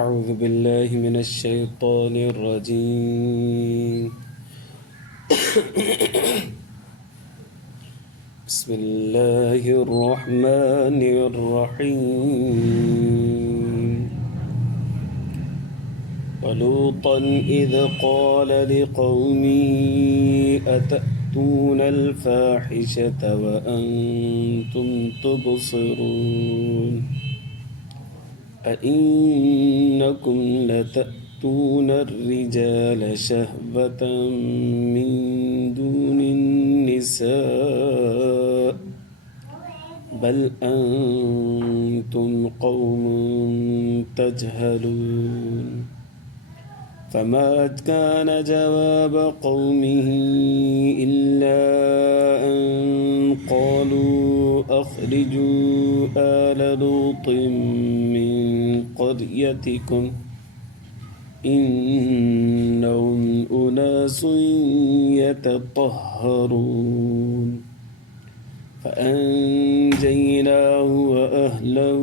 أعوذ بالله من الشيطان الرجيم بسم الله الرحمن الرحيم ولوطا إذ قال لقومه أتأتون الفاحشة وأنتم تبصرون أئنكم لتأتون الرجال شهوة من دون النساء بل أنتم قوم تجهلون فما كان جواب قومه إلا أن قالوا أخرجوا آل لوط من قريتكم إنهم أناس يتطهرون فأنجيناه وأهله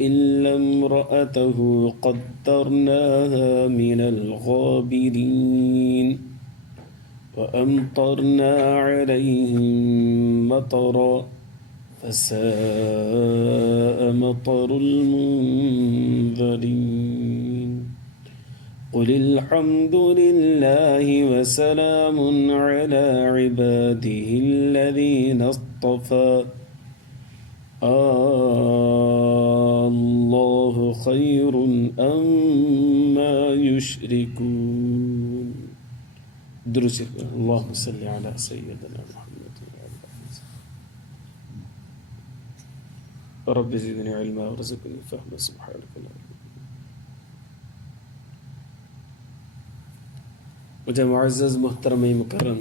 إلا امرأته قدرناها من الغابرين وأمطرنا عليهم مطرا فساء مطر المنذرين قل الحمد لله وسلام على عباده الذين اصطفى الله خير أما يشركون درس اللهم صل على سيدنا محمد رب زدني علما ورزقني فهما سبحانك لا مجھے معزز محترم مکرم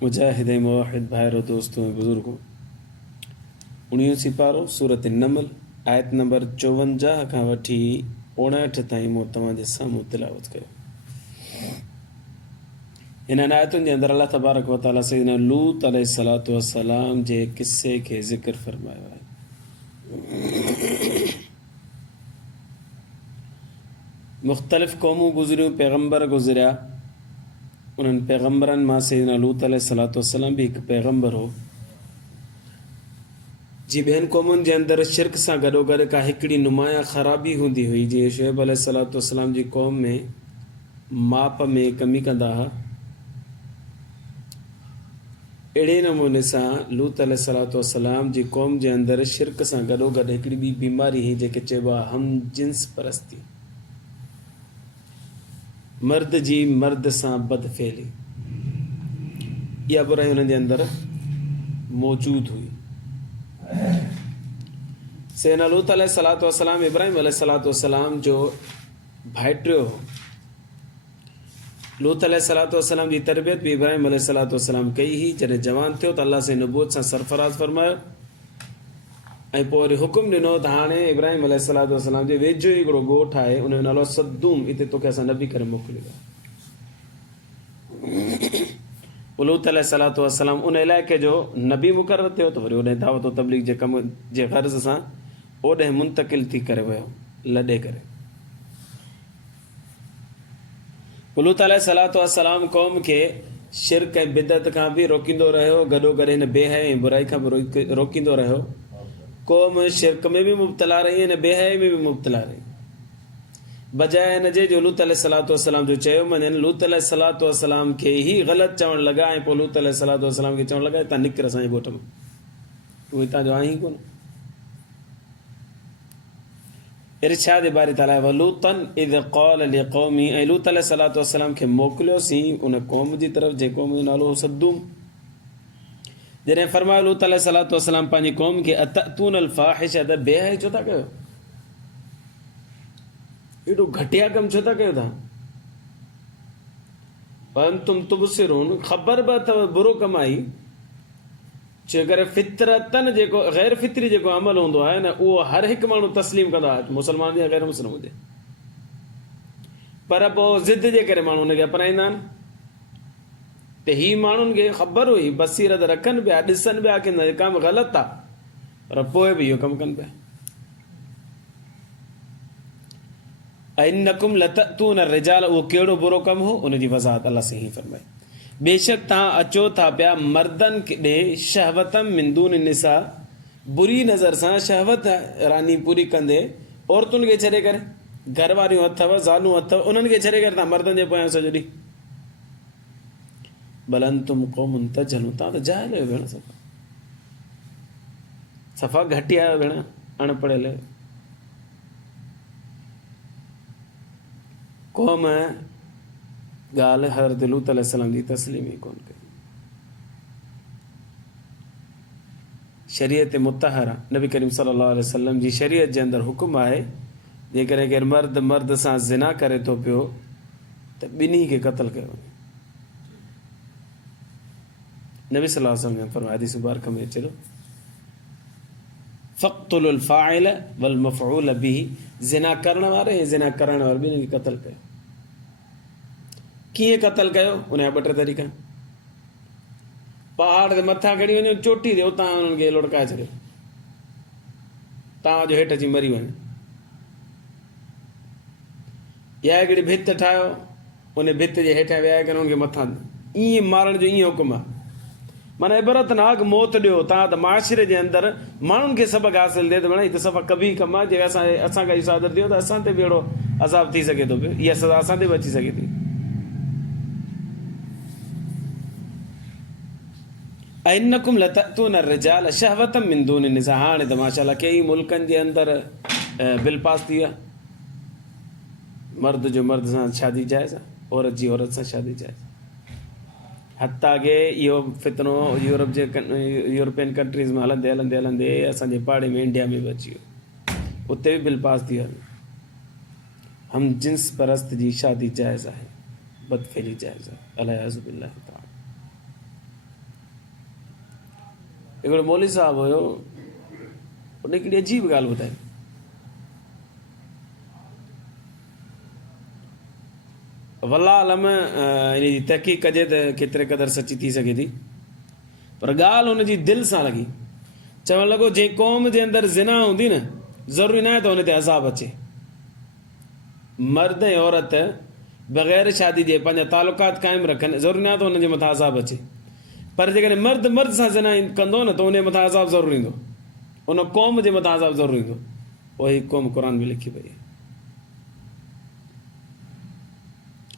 مجاہد موحد بھائرو دوستوں بزرگوں 19 سپارو سورۃ النمل آیت نمبر 54 کھاں وٹھی 59 تائیں مو تمہاں دے ساموں تلاوت کرو. ان آیتن جے اندر اللہ تبارک و تعالی سیدنا لوط علیہ الصلوۃ والسلام جے قصے کے ذکر فرمایا ہے. مختلف قوموں گزریوں پیغمبر گزریا انہن پیغمبرن ماں سیدنا لوط علیہ الصلوۃ والسلام بھی ایک پیغمبر ہو جی بہن قومن جے اندر شرک ساں گڈو گڈ کا ہکڑی نمایاں خرابی ہوندی ہوئی جی شعیب علیہ الصلوۃ والسلام جی قوم میں ماپ میں کمی کندا ہا اڑے نمونے ساں لوط علیہ الصلوۃ والسلام جی قوم جے اندر شرک ساں گڈو گڈ ہکڑی بھی بیماری ہے جے کہ چیبا ہم جنس پرستی مرد جی مرد ساں بد فعلی یہ برائی انہوں نے اندر موجود ہوئی. سیدنا لوط علیہ الصلوۃ والسلام ابراہیم علیہ الصلوۃ والسلام جو بھائٹریو ہو لوط علیہ الصلوۃ والسلام کی تربیت بھی ابراہیم علیہ الصلوۃ والسلام کئی ہی جڏहिं جوان تھیو تو اللہ سے نبوت سے سرفراز فرمایا ऐं पोइ वरी हुकुम ॾिनो त हाणे इब्राहिम अलैहिस्सलातु वस्सलाम जे वेझो ई हिकिड़ो ॻोठु आहे उन जो नालो सद्दूम इते तोखे असां नबी करे मोकिलियो. लूत अलैहिस्सलातु वस्सलाम उन इलाइक़े जो नबी मुक़ररु थियो त वरी ओॾे दावत व तबलीग जे कम जे ग़र्ज़ सां ओॾे मुंतक़िल थी करे वियो लॾे करे. लूत अलैहिस्सलातु वस्सलाम क़ौम खे शिरक ऐं बिदत खां बि रोकींदो रहियो गॾो गॾु हिन बेहया ऐं बुराई खां बि रोकींदो रहियो. قوم شرک میں بھی مبتلا رہی ہیں بے حیائی میں بھی مبتلا رہی بجائے ان جے جو لوط علیہ الصلوۃ والسلام جو چیو من لوط علیہ الصلوۃ والسلام کے ہی غلط چون لگا ہے پو لوط علیہ الصلوۃ والسلام کے چون لگا تا نکر اساں جے ڳوٺ میں وہ تا جو آہیں کون ارشاد باری تعالی ولوطن اذ قال لقومه اے لوط علیہ الصلوۃ والسلام کے موکلیو سی ان قوم جی طرف جے قوم جو نالو سدوم جنہیں فرمایا لوط علیہ الصلوۃ والسلام پانی قوم کے اتأتون الفاحشہ دا بے حیائی چھو تھا کہو ایڈو گھٹیا کم چھو تھا کہو تھا وانتم تبصرون خبر با تھا برو کمائی چھو اگر فطرتن جے کو غیر فطری جے کو عمل ہوندو ہے نا وہ ہر ایک مانو تسلیم کندا مسلمان دے غیر مسلم دے پر پو ضد جے کرے مانو نے اپنائیندا تے ہی مانن کے خبر ہوئی بصیرت رکھن پیا ڈسن پیا کہ نہ کام غلط تھا پر پوئے بھی کم کن پیا इन्नकुम लतअतून रिजाल, उहो कहिड़ो बुरो कमु हो, उनजी वज़ाहत अल्लाह से ही फरमाए, बेशक तव्हां अचो था पिया मर्दनि ॾे शहवतम मिन दून निसा, बुरी नज़र सां शहवत रानी पूरी कंदे औरतुनि खे छॾे करे, घर वारियूं अथव, ज़ालूं अथव, उन्हनि खे छॾे करे तव्हां मर्दनि जे पोयां सॼो ॾींहुं। बल अंतुम क़ौमुन तजहलून, तव्हां त जाहिल आहियो भेण, सफ़ा घटिया आहियो भेण, अणपढ़ियल आहियो। क़ौम ॻाल्हि हज़रत लूत अलैहिस्सलाम जी तस्लीम ई कोन कई। शरीयत मुतहरा नबी करीम सल्लल्लाहु अलैहि वसल्लम जी शरीयत जे अंदरि हुकुम आहे, जेकॾहिं केरु मर्द सां ज़िना करे थो पियो त ॿिन्ही खे क़त्ल कयो वञे। नबी सल्लल्लाहु अलैहि वसल्लम फरमाया, हदीस मुबारक में अचे थो, फ़क़्तुलुल फ़ाइल वल मफ़ऊल बिही, ज़िना करण वारे ऐं ज़िना करण वारे ॿिन्ही खे क़त्ल कयो। कीअं क़त्ल कयो, उनजा ॿ टे तरीक़ा। पहाड़ ते मथां खणी वञो, चोटी ते उतां उन्हनि खे लुड़काए छॾियो, तव्हां जो हेठि अची मरी वञे। या हिकिड़ी भित ठाहियो, उन भित जे हेठां विहाए करे उनखे मथां, ईअं मारण जो ईअं हुकुम आहे। माना इबरतनाक मौत ॾियो तव्हां, त माशरे जे अंदरि माण्हुनि खे सबक़ हासिलु थिए त भेण हीअ त सफ़ा कबी कमु आहे, जेका असांखां इहो सादर थियो त असां ते बि अहिड़ो अज़ाब थी सघे थो पियो, इहा सज़ा असां ते बि अची सघे थी। इन्नकुम लतअतून रिजाल शहवतम मिन दून निसा, हाणे त माशाअल्लाह कई मुल्कनि जे अंदरि बिल पास थी विया, मर्द जो मर्द सां शादी जाइज़ आहे, औरत जी औरत सां शादी जाइज़। हत्ता के इहो फितनो यूरोपियन कंट्रीज़ में हलंदे हलंदे हलंदे असांजे पाड़े में इंडिया में बि अची वियो, उते बि बिल पास थी वियो। हम जिन्स परस्त जी शादी जाइज़ आहे, बदफेली जाइज़ आहे, अलियाज़ु बिल्लाह ताला। हिकिड़ो मौलवी साहब हुयो, उन हिकिड़ी अजीब ॻाल्हि ॿुधाई। वल्लाह अलम इन जी तहक़ीक़ कजे त केतिरे क़दुरु सची थी सघे थी, पर ॻाल्हि हुनजी दिलि सां लॻी। चवणु लॻो, जंहिं क़ौम जे अंदरि ज़िना हूंदी न, ज़रूरी न आहे त हुन ते अज़ाब अचे। मर्द ऐं औरत बग़ैर शादी जे पंहिंजा तालुकात क़ाइमु रखनि, ज़रूरी न आहे त हुननि जे मथां अज़ाब अचे, पर जेकॾहिं मर्द सां ज़िना कंदो न त उन जे मथां अज़ाब ज़रूरु ईंदो, उन क़ौम जे मथां अज़ाब ज़रूरु ईंदो। उहा क़ौम क़ुर में लिखी पई आहे।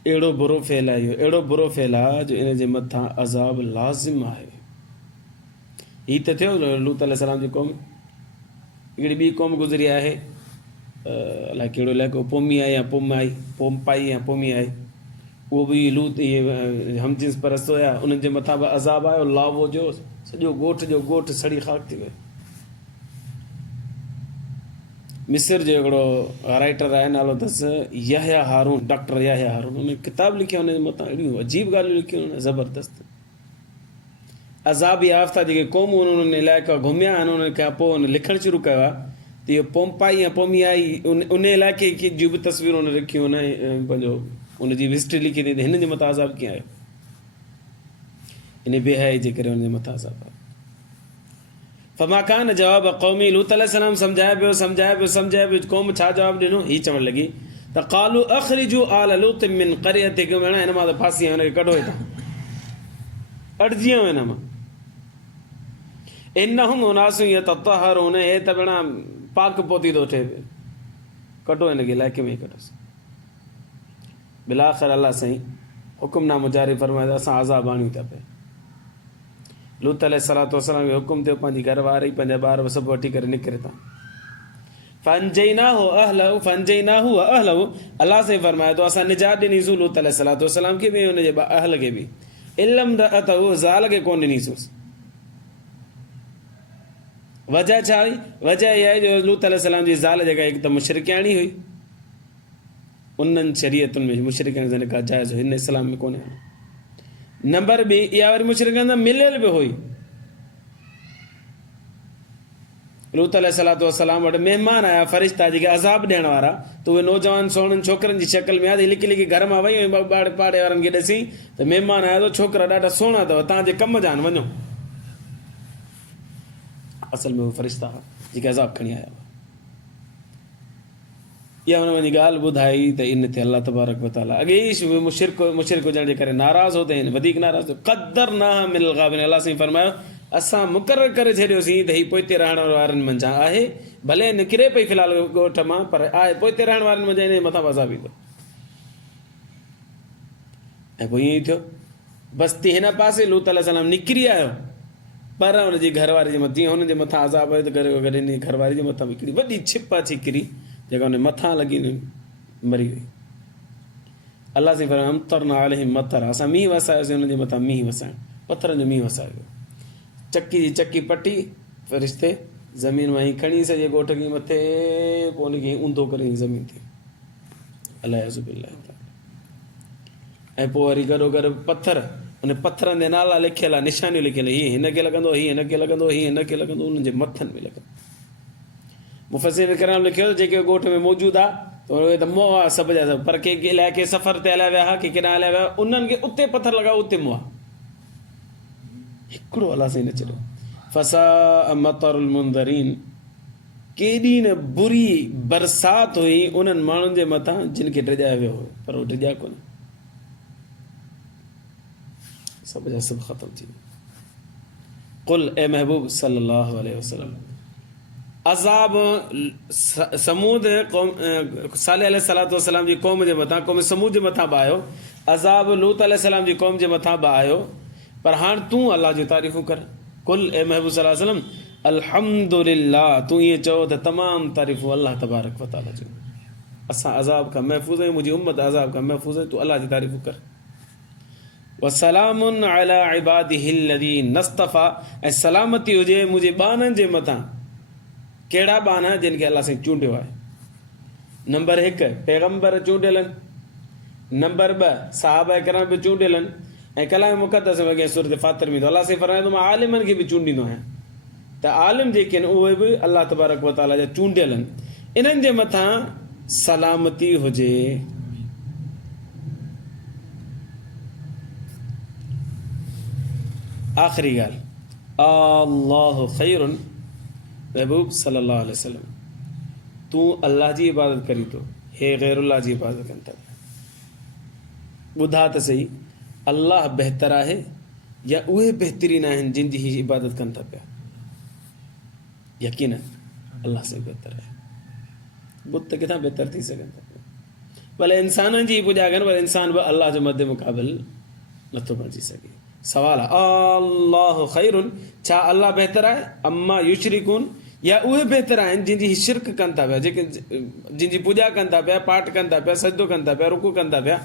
अहिड़ो बुरो फेल आहे इहो, अहिड़ो बुरो फेल आहे जो इन जे मथां अज़ाब लाज़िम आहे। हीअ त थियो लूत अलैहिस्सलाम जी क़ौम। हिकिड़ी ॿी क़ौम गुज़री आहे, अलाए कहिड़ो इलाइक़ो, पोमी आहे या पोमपाई या पोमी आहे, उहो बि लूत इहे हमजिन्स परस्त हुया, उन्हनि जे मथां बि अज़ाब आयो, लावो जो सॼो ॻोठ सड़ी ख़ाक थी वियो। मिस्र जो हिकिड़ो राइटर आहे, नालो अथसि याहया हारून, डॉक्टर याहया हारून, उन किताब लिखी आहे, हुनजे मथां अहिड़ियूं अजीब ॻाल्हियूं लिखियूं आहिनि, ज़बरदस्त। अज़ाब याफ़्ता जेके क़ौमूं उन्हनि इलाइक़ा घुमिया आहिनि, उन्हनि खां पोइ हुन लिखणु शुरू कयो आहे त इहो पोमपाई या पोमी आई, उन इलाइक़े जूं बि तस्वीरूं हुन लिखियूं, हुन पंहिंजो उनजी हिस्ट्री लिखी अथई त हिन जे मथां अज़ाब कीअं आयो, इन बेहयाई जे करे हुन जे मथां अज़ाब आयो। फमाकान जवाब क़ौमी, लूत अलैहिस्सलाम सम्झाए पियो, क़ौम छा जवाबु ॾिनो, हीअ चवणु लॻी त क़ालू अख़रिजू आल लूत मिन क़रयतिकुम, भेण हिन मां त फासी आहे, हुनखे कढो हितां, अटिजी वियो हिन मां। इन्नहुम उनासुन यततहरून, हे त भेण पाक पोती थो थिए, कढो हिनखे इलाइक़े में ई कढोसि। बिलाख़िर अल्लाह साईं हुकुमनामो जारी फरमाए, असां अज़ाब आणियूं था पिया। लूत अलैहिस्सलातु वस्सलाम खे हुकुम थियो, पंहिंजी घरवारी पंहिंजा ॿार सभु वठी करे निकिरे था। फंजैनाहु व अहलहु, अल्लाह साईं फरमाए थो असां निजात ॾिनीसूं लूत अलैहिस्सलातु वस्सलाम खे बि, हुनजे अहल खे बि। इल्लम रअतहु, ज़ाल खे कोन ॾिनीसूंसि। वजह छा हुई? वजह इहा आहे जो लूत अलैहिस्सलाम जी ज़ाल जेका हिकु त मुशरिकाणी हुई, उन्हनि शरीयतुनि में मुशरिकाणी जो निकाह जाइज़ हुई, हिन इस्लाम में कोन्हे। नंबर ॿी, इहा वरी मुशरिकनि सां मिलियल बि हुई। लूत अलैहिस्सलातु वस्सलाम वटि महिमान आया, फ़रिश्ता जेके अज़ाब ॾियण वारा, त उहे नौजवान सोणनि छोकिरनि जी शक्ल में आया, लिकी लिकी घर मां वई, पाड़े वारनि खे ॾिसी त महिमान आया, त छोकिरा ॾाढा सुहिणा अथव, तव्हांजे कम जा आहिनि, वञो। असल में उहे फ़रिश्ता जेके अज़ाब खणी आया हुआ। या हुन वञी ॻाल्हि ॿुधाई त इन ते अलाह तबारक व ताला अॻे ई मुशिरक हुजण जे करे नाराज़ हो त हिन वधीक नाराज़ थियो। क़दर न मिल गाबिन, अलाह साईं फरमायो असां मुक़ररु करे छॾियोसीं त हीउ पोइते रहण वारनि मंझां आहे, भले निकिरे पई फ़िलहाल ॻोठ मां, पर आहे पोइते रहण वारनि मंझां हिन जे मथां अज़ाब ईंदो। ऐं पोइ ईअं ई थियो, बस्ती हिन पासे लूत अलैहिस्सलाम निकिरी आयो, पर हुनजी घरवारी जे मथां जीअं हुनजे मथां अज़ाब आयो त गॾु हिन घरवारी जे मथां हिकिड़ी वॾी छिप अची किरी, जेका हुन मथां लॻी मरी वई। अलाह साईं फरमायो अमतरना अलैहिम मतर, असां मींहुं वसायोसीं हुनजे मथां मींहुं वसाइण, पथरनि जो मींहुं वसायो। चकी जी चकी पटी, फ़रिश्ते ज़मीन मां ई खणी सॼे ॻोठ खे मथे, पोइ हुनखे ऊंधो करे ज़मीन ते अलाइज़ु बिल्लाह। ऐं पोइ वरी गॾो गॾु पथर, हुन पथरनि जा नाला लिखियल आहे, निशानियूं लिखियल, हीअ हिनखे लॻंदो, हीअ हिनखे लॻंदो, हीअ हिनखे लॻंदो, उन्हनि जे मथनि में लॻंदो। मुफ़सिरीन किराम लिखियो जेके ॻोठ में मौजूदु आहे त उहे त मोह आहे सभु जा सभु, पर के इलाइक़े सफ़र ते हलिया विया हुआ, के केॾांहुं हलिया विया, उन्हनि खे उते पथर लॻा, उते मोह हिकिड़ो अलाह साईं न चढ़ियो। फसा मतरुल मुंदरीन, केॾी न बुरी बरसाति हुई उन्हनि माण्हुनि जे मथां जिन खे डिॼायो वियो हुयो, पर उहे डिॼा कोन, सभु जा सभु ख़तमु थी विया। कुल ए महबूब सल्लल्लाहु अलैहि वसल्लम, अज़ाब समूद क़ौम साले अलैहिस्सलातु वस्सलाम जी क़ौम जे मथां, क़ौम समूद जे मथां बि आयो, अज़ाब लूत अलैहिस्सलाम जी क़ौम जे मथां बि आयो, पर हाणे तूं अलाह जी तारीफ़ूं कर। कुल ए महबूब सल्लल्लाहु अलैहि वसल्लम अल्हम्दुलिल्लाह, तूं ईअं चओ त तमामु तारीफ़ूं अलाह तबारक व तआला जो, असां अज़ाब खां महफ़ूज़ आहियूं, मुंहिंजी उम्मत अज़ाब खां महफ़ूज़ आहे, तूं अलाह जी तारीफ़ूं कर। वसलामुन अला इबादिहिल्लज़ीन नस्तफ़ा, ऐं सलामती हुजे मुंहिंजे ॿाननि जे मथां। कहिड़ा ॿान? जिन खे अलाह साईं चूंडियो आहे। नंबर 1 पैगम्बर चूंडियल आहिनि, नंबर 2 सहाबा किराम बि चूंडियल आहिनि, ऐं कलाम मुक़द्दस में अॻे सूरत फातिर में अलाह साईं फरमाए थो मां आलिमनि खे बि चूंडींदो आहियां, त आलिम जेके आहिनि उहे बि अलाह तबारक व ताला जा चूंडियल आहिनि, इन्हनि जे मथां सलामती हुजे। आख़िरी ॻाल्हि, अल्लाहु ख़ैरुन, महबूब सल्लल्लाहु अलैहि वसल्लम तूं अल्लाह जी इबादत करी थो, हे ग़ैरुल्लाह जी इबादत कनि था, ॿुधा त सही, अल्लाह बहितर आहे या उहे बहितरीन आहिनि जिन जी ही इबादत कनि था पिया? यकीनन अल्लाह से बहितर आहे। बुत त किथां बहितर थी सघनि था पिया, भले इंसाननि जी पूॼा कनि, पर इंसान बि अल्लाह जो मद मुक़ाबिल नथो बणिजी सघे। सवाल आहे अल्लाहु ख़ैरुन, छा अल्लाह बहितर आहे? अम्मा युशरिकून, या उहे बहितर आहिनि जिन जी शिरक कनि था पिया, जेके जिन जी पूॼा कनि था पिया, पाठ कनि था पिया, सजदो कनि था पिया, रुकू कनि था पिया,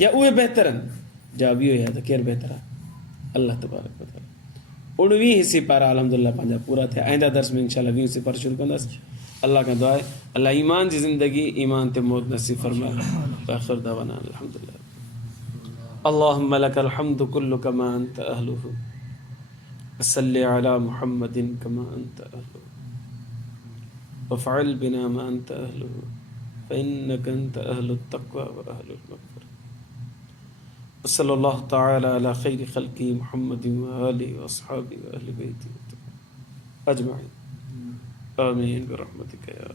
या उहे बहितर आहिनि? जवाब इहो ई आहे त केरु बहितर आहे? अल्लाह तबारक व तआला। 19 सिपारा अल्हम्दुलिल्लाह पंहिंजा पूरा थिया। आईंदा दर्स में इंशाअल्लाह 20 सिपारा शुरू कंदासीं। अल्लाह खां दुआ आहे अल्लाह ईमान जी ज़िंदगी ईमान ते मौत नसीब फरमाए। आख़िर दवाना अल्हम्दुलिल्लाह। अल्लाहुम्मा लकल हम्दु कुल्लु कमा अंत अहलुहु, वसल्लि अला मुहम्मदिन कमा अंत अहलुहु, वफ़अल बिना मा अंत अहलुहु, फ़इन्नका अंत अहलुत तक़वा व अहलुल मग़फ़िरह। सल्लल्लाहु तआला अला खैरि खल्क़ि मुहम्मदिन व आलिहि व अस्हाबिहि व अहलि बैतिहि अजमईन। आमीन बिरहमतिका या